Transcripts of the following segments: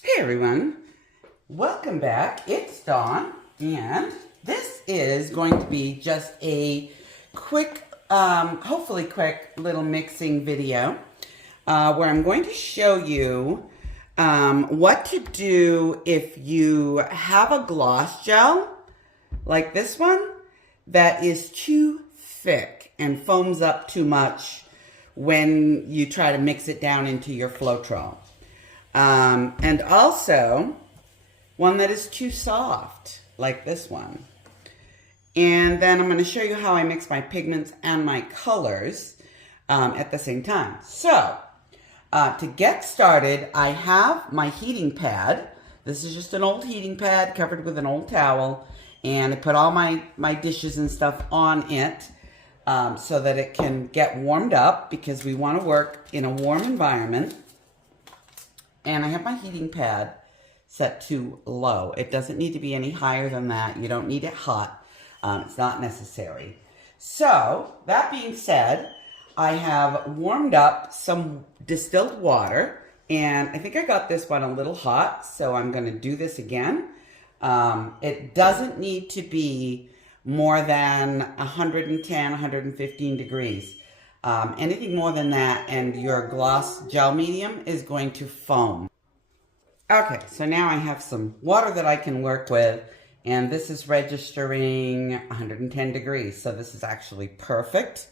Hey everyone, welcome back. It's Dawn, and this is going to be just a quick, hopefully quick little mixing video where I'm going to show you what to do if you have a gloss gel like this one that is too thick and foams up too much when you try to mix it down into your Floetrol. And also one that is too soft, like this one. And then I'm going to show you how I mix my pigments and my colors at the same time. So, to get started, I have my heating pad. This is just an old heating pad covered with an old towel. And I put all my dishes and stuff on it so that it can get warmed up because we want to work in a warm environment. And I have my heating pad set to low. It doesn't need to be any higher than that. You don't need it hot. It's not necessary. So, that being said, I have warmed up some distilled water. And I think I got this one a little hot, so I'm going to do this again. It doesn't need to be more than 110, 115 degrees. Anything more than that and your gloss gel medium is going to foam. Okay, so now I have some water that I can work with, and this is registering 110 degrees, so this is actually perfect.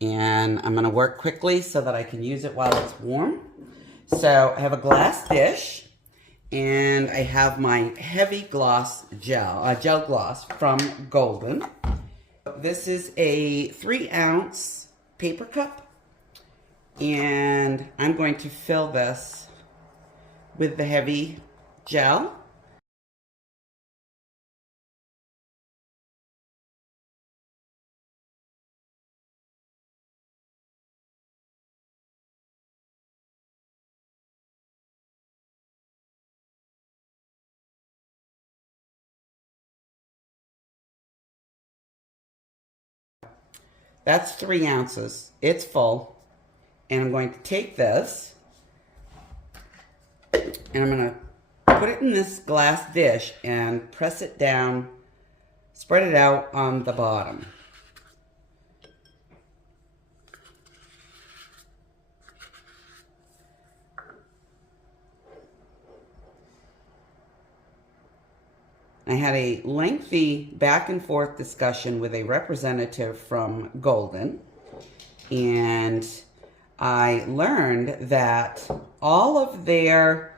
And I'm going to work quickly so that I can use it while it's warm. So I have a glass dish, and I have my heavy gloss gel, gel gloss from Golden. This is a 3-ounce paper cup, and I'm going to fill this with the heavy gel. That's 3 ounces. It's full. And I'm going to take this and I'm going to put it in this glass dish and press it down, spread it out on the bottom. I had a lengthy back and forth discussion with a representative from Golden, and I learned that all of their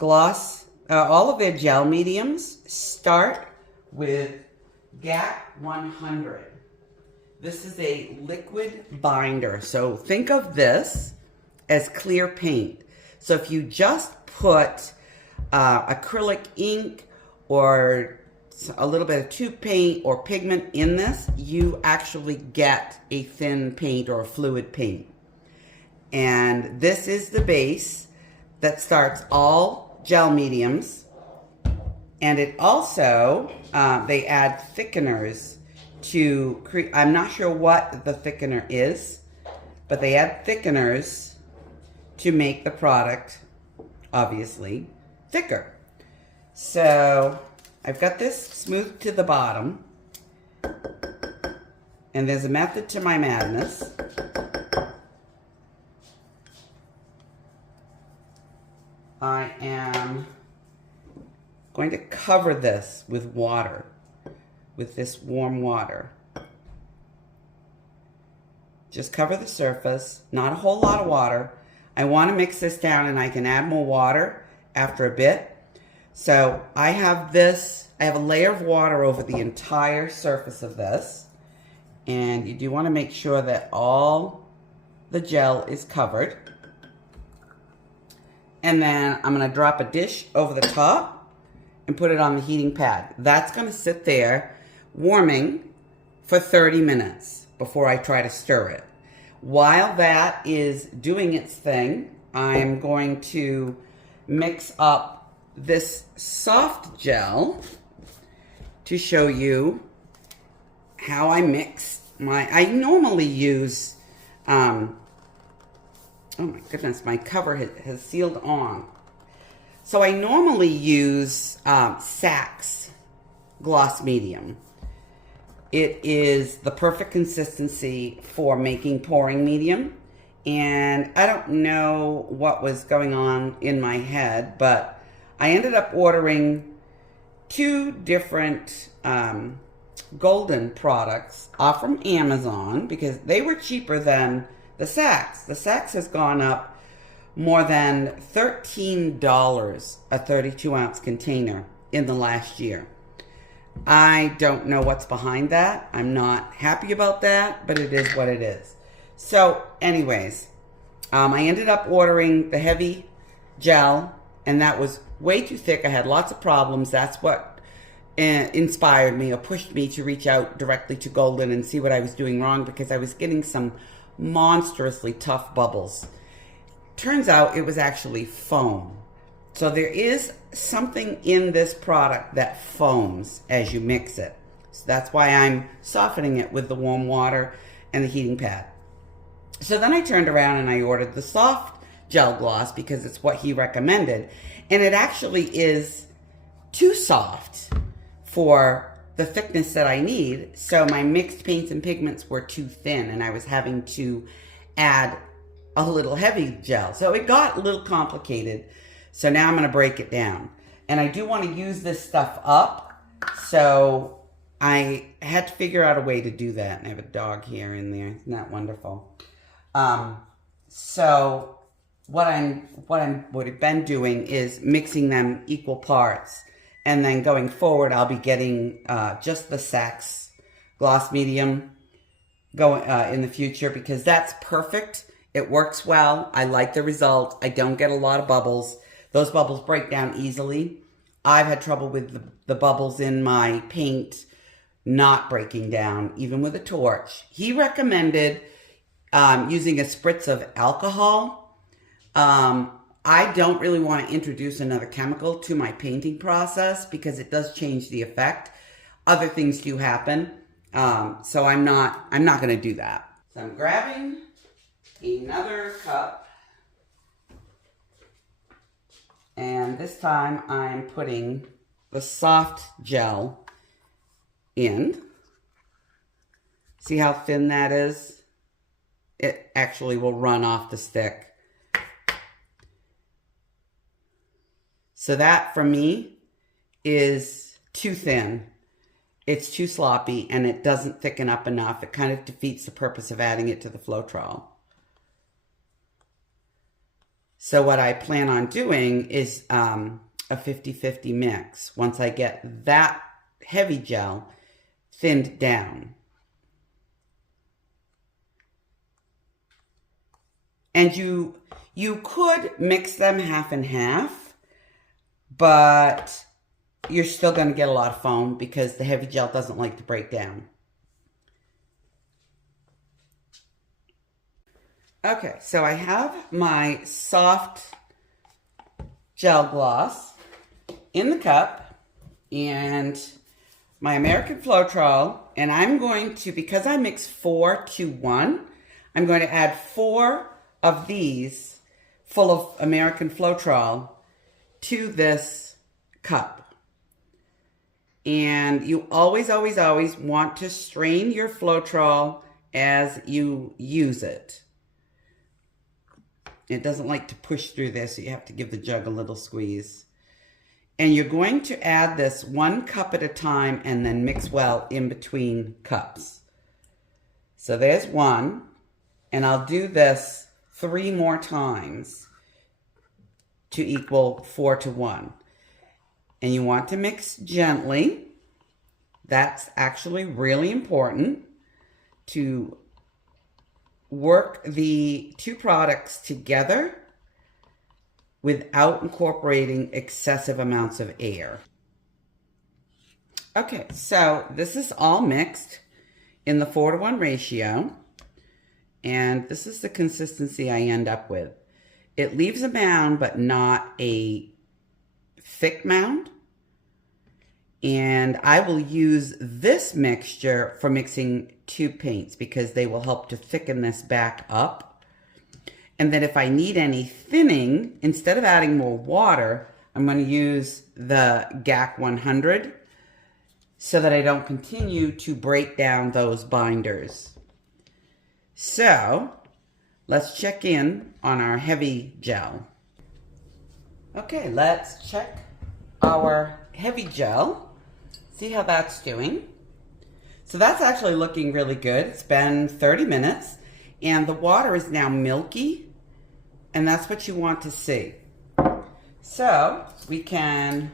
all of their gel mediums start with GAC 100. This is a liquid binder, so think of this as clear paint. So if you just put acrylic ink or a little bit of tube paint or pigment in this, you actually get a thin paint or a fluid paint. And this is the base that starts all gel mediums. And it also, they add thickeners to create, I'm not sure what the thickener is, but they add thickeners to make the product, obviously, thicker. So I've got this smoothed to the bottom, and there's a method to my madness. I am going to cover this with water, with this warm water. Just cover the surface, not a whole lot of water. I want to mix this down and I can add more water after a bit. So I have this, I have a layer of water over the entire surface of this. And you do want to make sure that all the gel is covered. And then I'm going to drop a dish over the top and put it on the heating pad. That's going to sit there warming for 30 minutes before I try to stir it. While that is doing its thing, I'm going to mix up this soft gel to show you how I mix I normally use, oh my goodness, my cover has sealed on. So I normally use Saks Gloss Medium. It is the perfect consistency for making pouring medium. And I don't know what was going on in my head, but I ended up ordering 2 different Golden products off from Amazon because they were cheaper than the Saks. The Saks has gone up more than $13 a 32-ounce container in the last year. I don't know what's behind that. I'm not happy about that, but it is what it is. So anyways, I ended up ordering the heavy gel, and that was way too thick. I had lots of problems. That's what inspired me or pushed me to reach out directly to Golden and see what I was doing wrong, because I was getting some monstrously tough bubbles. Turns out it was actually foam. So there is something in this product that foams as you mix it. So that's why I'm softening it with the warm water and the heating pad. So then I turned around and I ordered the soft gel gloss because it's what he recommended. And it actually is too soft for the thickness that I need. So my mixed paints and pigments were too thin, and I was having to add a little heavy gel. So it got a little complicated. So now I'm going to break it down. And I do want to use this stuff up. So I had to figure out a way to do that. And I have a dog here in there. Isn't that wonderful? So what I've been doing is mixing them equal parts. And then going forward, I'll be getting just the Saks Gloss Medium in the future, because that's perfect. It works well. I like the result. I don't get a lot of bubbles. Those bubbles break down easily. I've had trouble with the bubbles in my paint not breaking down, even with a torch. He recommended using a spritz of alcohol. I don't really want to introduce another chemical to my painting process because it does change the effect. Other things do happen. So I'm not going to do that. So I'm grabbing another cup. And this time I'm putting the soft gel in. See how thin that is? It actually will run off the stick. So that, for me, is too thin. It's too sloppy, and it doesn't thicken up enough. It kind of defeats the purpose of adding it to the Floetrol. So what I plan on doing is a 50-50 mix once I get that heavy gel thinned down. And you could mix them half and half, but you're still going to get a lot of foam because the heavy gel doesn't like to break down. Okay, so I have my soft gel gloss in the cup and my American Floetrol, and I'm going to, because I mix 4 to 1, I'm going to add 4 of these full of American Floetrol to this cup. And you always, always, always want to strain your Floetrol as you use it. It doesn't like to push through this, so you have to give the jug a little squeeze. And you're going to add this 1 cup at a time and then mix well in between cups. So there's 1, and I'll do this 3 more times to equal 4 to 1. And you want to mix gently. That's actually really important to work the 2 products together without incorporating excessive amounts of air. Okay, so this is all mixed in the 4 to 1 ratio, and this is the consistency I end up with. It leaves a mound, but not a thick mound. And I will use this mixture for mixing 2 paints because they will help to thicken this back up. And then if I need any thinning, instead of adding more water, I'm going to use the GAC 100 so that I don't continue to break down those binders. So let's check in on our heavy gel. Okay, let's check our heavy gel. See how that's doing. So that's actually looking really good. It's been 30 minutes and the water is now milky, and that's what you want to see. So we can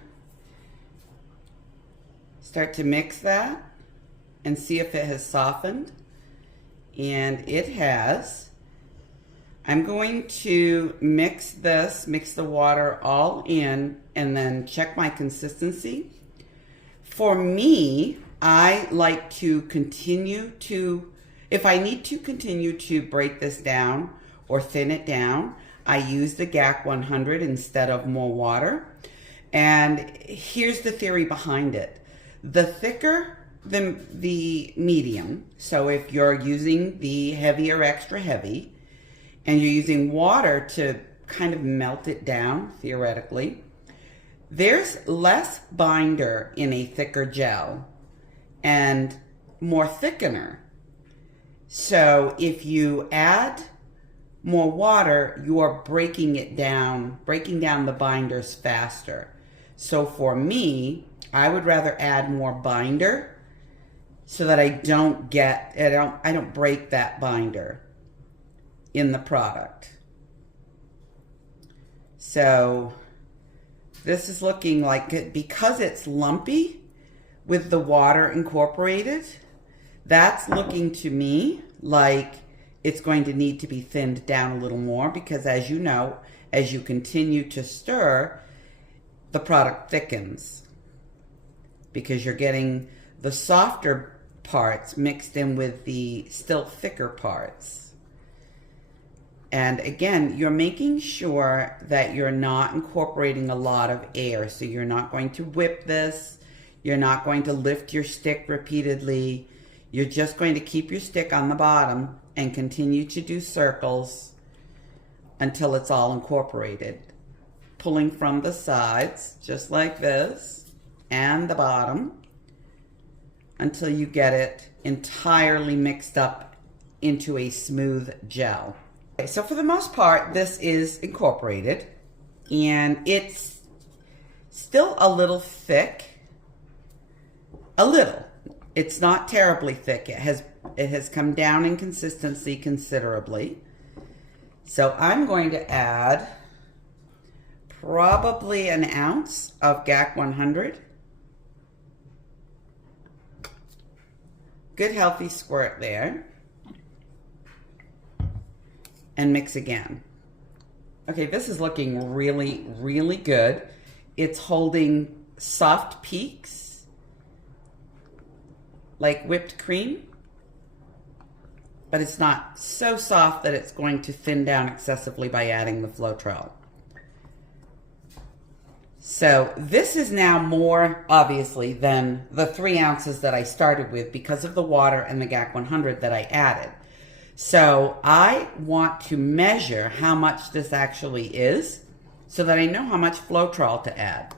start to mix that and see if it has softened. And it has. I'm going to mix the water all in, and then check my consistency. For me, I like to continue to, if I need to continue to break this down or thin it down, I use the GAC 100 instead of more water. And here's the theory behind it. The thicker the medium, so if you're using the heavy or extra heavy, and you're using water to kind of melt it down, theoretically, there's less binder in a thicker gel and more thickener. So if you add more water, you are breaking down the binders faster. So for me, I would rather add more binder so that I don't break that binder in the product. So this is looking like it, because it's lumpy with the water incorporated, that's looking to me like it's going to need to be thinned down a little more, because as you know, as you continue to stir, the product thickens because you're getting the softer parts mixed in with the still thicker parts. And again, you're making sure that you're not incorporating a lot of air. So you're not going to whip this. You're not going to lift your stick repeatedly. You're just going to keep your stick on the bottom and continue to do circles until it's all incorporated. Pulling from the sides, just like this, and the bottom, until you get it entirely mixed up into a smooth gel. Okay, so for the most part, this is incorporated, and it's still a little thick. A little. It's not terribly thick. It has come down in consistency considerably. So I'm going to add probably an ounce of GAC 100. Good healthy squirt there. And mix again. Okay, this is looking really, really good. It's holding soft peaks, like whipped cream, but it's not so soft that it's going to thin down excessively by adding the Floetrol. So this is now more, obviously, than the 3 ounces that I started with because of the water and the GAC 100 that I added. So I want to measure how much this actually is so that I know how much Floetrol to add.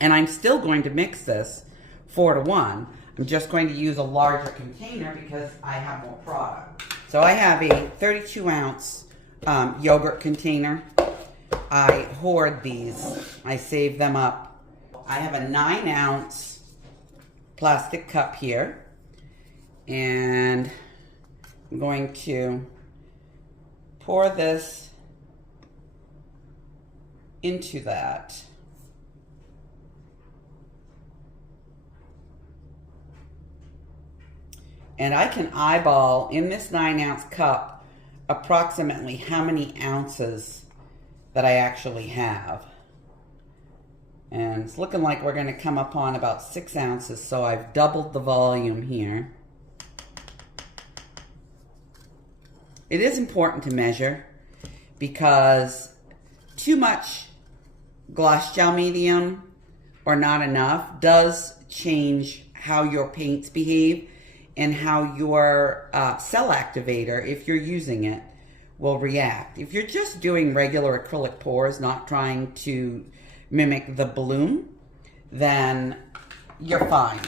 And I'm still going to mix this 4-to-1. I'm just going to use a larger container because I have more product. So I have a 32-ounce yogurt container. I hoard these. I save them up. I have a 9-ounce plastic cup here. And I'm going to pour this into that. And I can eyeball in this 9-ounce cup approximately how many ounces that I actually have. And it's looking like we're going to come up on about 6 ounces, so I've doubled the volume here. It is important to measure because too much gloss gel medium or not enough does change how your paints behave and how your cell activator, if you're using it, will react. If you're just doing regular acrylic pours, not trying to mimic the bloom, then you're fine.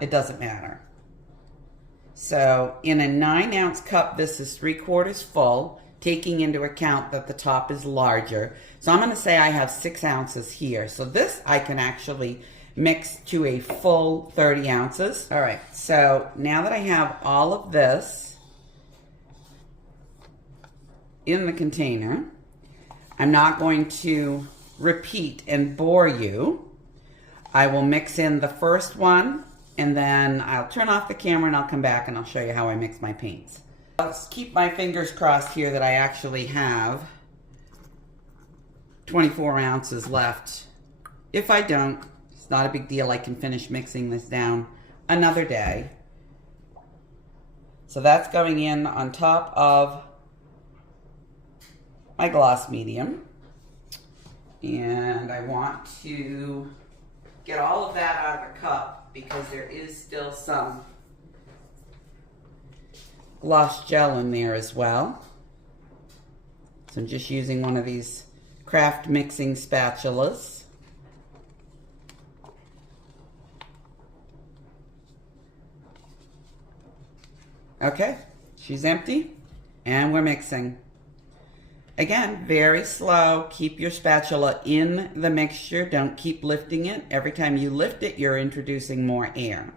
It doesn't matter. So in a 9-ounce cup, this is 3/4 full, taking into account that the top is larger. So I'm going to say I have 6 ounces here. So this I can actually mix to a full 30 ounces. All right, so now that I have all of this in the container, I'm not going to repeat and bore you. I will mix in the first one, and then I'll turn off the camera and I'll come back and I'll show you how I mix my paints. Let's keep my fingers crossed here that I actually have 24 ounces left. If I don't, it's not a big deal. I can finish mixing this down another day. So that's going in on top of my gloss medium. And I want to get all of that out of the cup because there is still some gloss gel in there as well. So I'm just using one of these craft mixing spatulas. Okay, she's empty and we're mixing. Again, very slow. Keep your spatula in the mixture. Don't keep lifting it. Every time you lift it, you're introducing more air.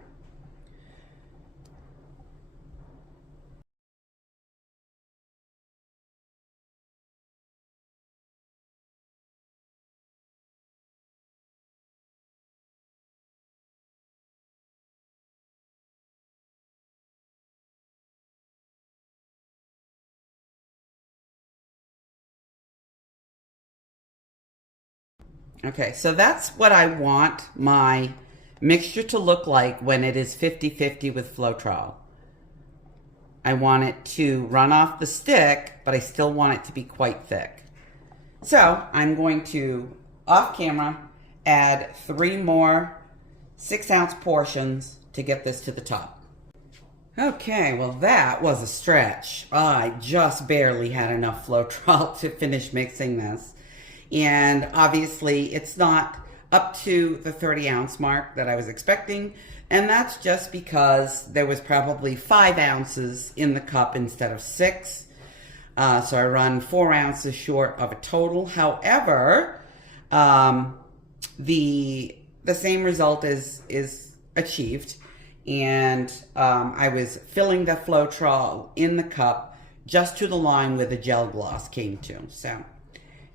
Okay, so that's what I want my mixture to look like when it is 50-50 with Floetrol. I want it to run off the stick, but I still want it to be quite thick. So I'm going to, off camera, add 3 more 6-ounce portions to get this to the top. Okay, well that was a stretch. I just barely had enough Floetrol to finish mixing this. And obviously it's not up to the 30-ounce mark that I was expecting. And that's just because there was probably 5 ounces in the cup instead of 6. So I run 4 ounces short of a total. However, the same result is achieved. And I was filling the Floetrol in the cup just to the line where the gel gloss came to. So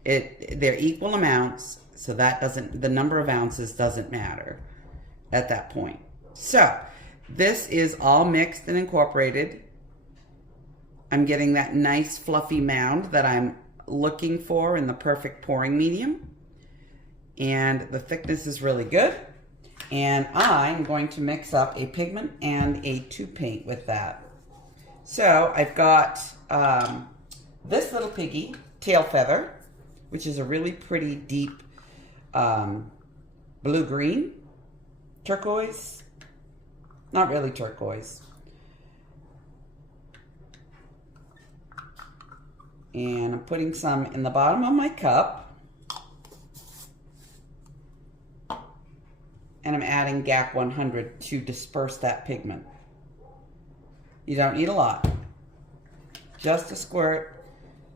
they're equal amounts, so that the number of ounces doesn't matter at that point. So this is all mixed and incorporated. I'm getting that nice fluffy mound that I'm looking for in the perfect pouring medium. And the thickness is really good. And I'm going to mix up a pigment and a tube paint with that. So I've got this little piggy, Tail Feather, which is a really pretty deep blue-green, turquoise, not really turquoise. And I'm putting some in the bottom of my cup. And I'm adding GAC 100 to disperse that pigment. You don't need a lot, just a squirt,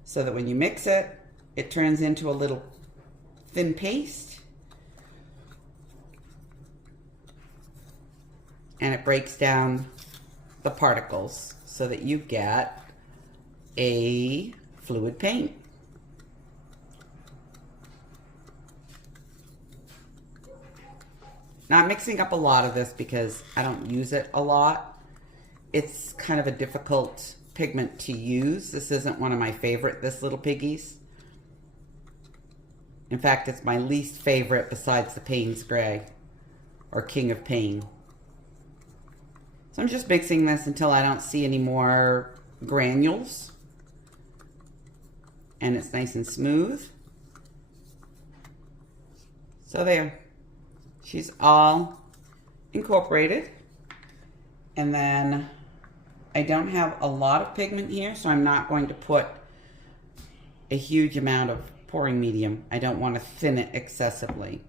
so that when you mix it, it turns into a little thin paste, and it breaks down the particles so that you get a fluid paint. Now I'm mixing up a lot of this because I don't use it a lot. It's kind of a difficult pigment to use. This isn't one of my favorite, this little piggies. In fact, it's my least favorite besides the Payne's Gray, or King of Pain. So I'm just mixing this until I don't see any more granules. And it's nice and smooth. So there. She's all incorporated. And then I don't have a lot of pigment here, so I'm not going to put a huge amount of pouring medium. I don't want to thin it excessively.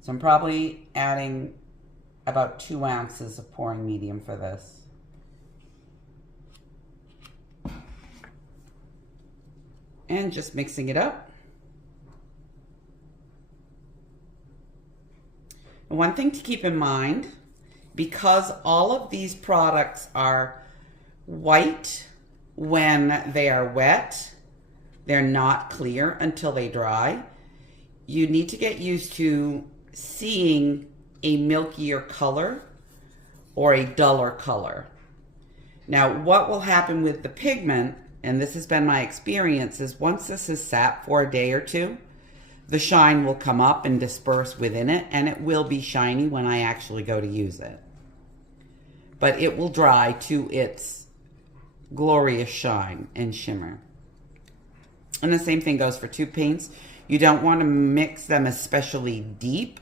So I'm probably adding about 2 ounces of pouring medium for this. And just mixing it up. And one thing to keep in mind, because all of these products are white when they are wet, they're not clear until they dry. You need to get used to seeing a milkier color or a duller color. Now, what will happen with the pigment, and this has been my experience, is once this is sat for a day or two, the shine will come up and disperse within it, and it will be shiny when I actually go to use it. But it will dry to its glorious shine and shimmer. And the same thing goes for tube paints. You don't want to mix them especially deep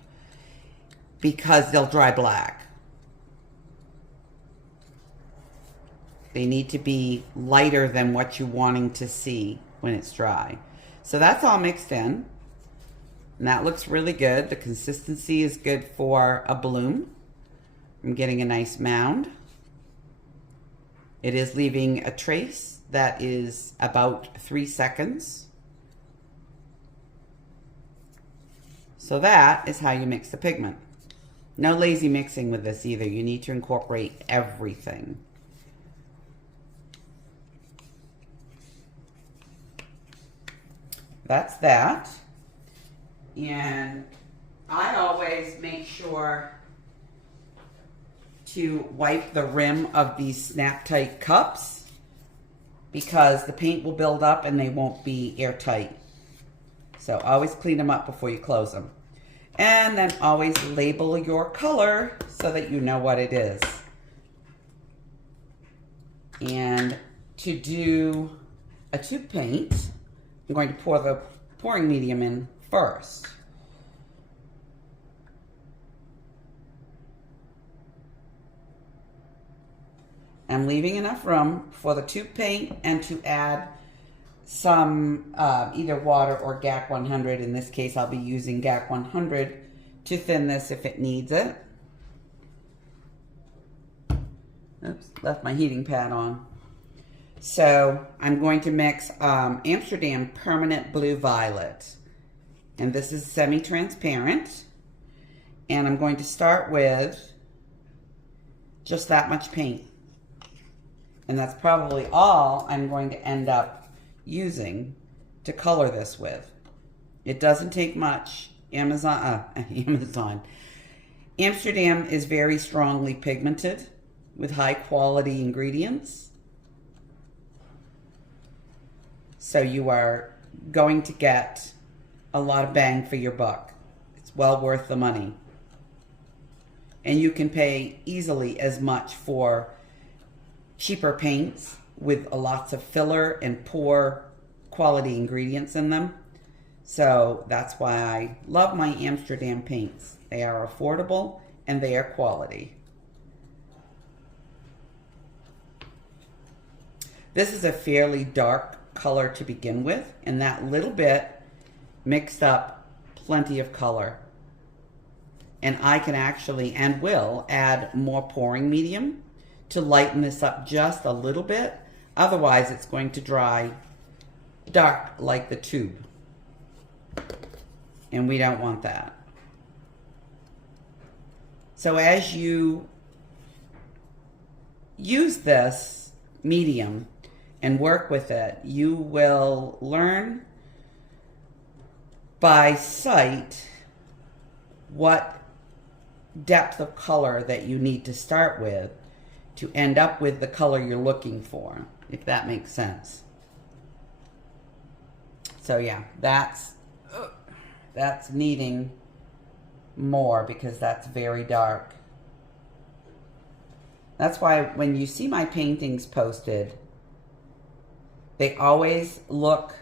because they'll dry black. They need to be lighter than what you're wanting to see when it's dry. So that's all mixed in. And that looks really good. The consistency is good for a bloom. I'm getting a nice mound. It is leaving a trace that is about 3 seconds. So that is how you mix the pigment. No lazy mixing with this either. You need to incorporate everything. That's that. And I always make sure to wipe the rim of these snap-tight cups because the paint will build up and they won't be airtight. So always clean them up before you close them. And then always label your color so that you know what it is. And to do a tube paint, I'm going to pour the pouring medium in first. I'm leaving enough room for the tube paint and to add some either water or GAC 100. In this case, I'll be using GAC 100 to thin this if it needs it. Oops, left my heating pad on. So I'm going to mix Amsterdam Permanent Blue Violet. And this is semi-transparent. And I'm going to start with just that much paint. And that's probably all I'm going to end up using to color this with. It doesn't take much. Amsterdam is very strongly pigmented with high quality ingredients. So you are going to get a lot of bang for your buck. It's well worth the money. And you can pay easily as much for cheaper paints with lots of filler and poor quality ingredients in them. So that's why I love my Amsterdam paints. They are affordable and they are quality. This is a fairly dark color to begin with, and that little bit mixed up plenty of color. And I can actually and will add more pouring medium to lighten this up just a little bit. Otherwise, it's going to dry dark like the tube. And we don't want that. So as you use this medium and work with it, you will learn by sight what depth of color that you need to start with to end up with the color you're looking for, if that makes sense. So yeah, that's needing more because that's very dark. That's why when you see my paintings posted, they always look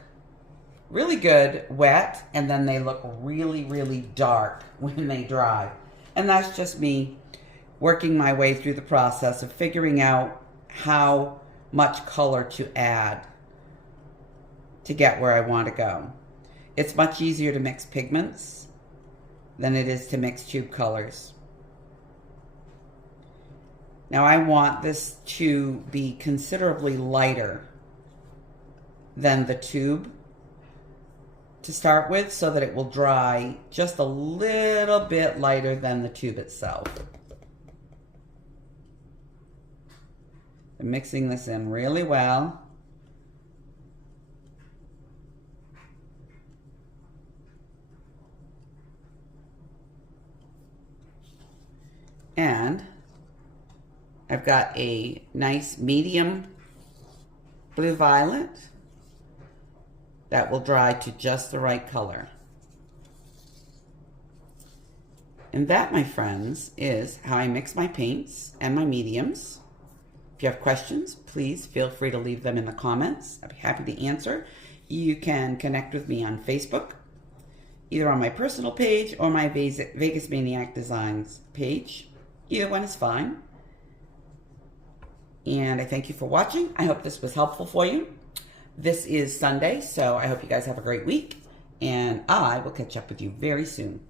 really good wet, and then they look really, really dark when they dry. And that's just me working my way through the process of figuring out how much color to add to get where I want to go. It's much easier to mix pigments than it is to mix tube colors. Now I want this to be considerably lighter than the tube to start with, so that it will dry just a little bit lighter than the tube itself. I'm mixing this in really well. And I've got a nice medium blue violet that will dry to just the right color. And that, my friends, is how I mix my paints and my mediums. If you have questions, please feel free to leave them in the comments. I'd be happy to answer. You can connect with me on Facebook, either on my personal page or my Vegas Maniac Designs page. Either one is fine. And I thank you for watching. I hope this was helpful for you. This is Sunday, so I hope you guys have a great week, and I will catch up with you very soon.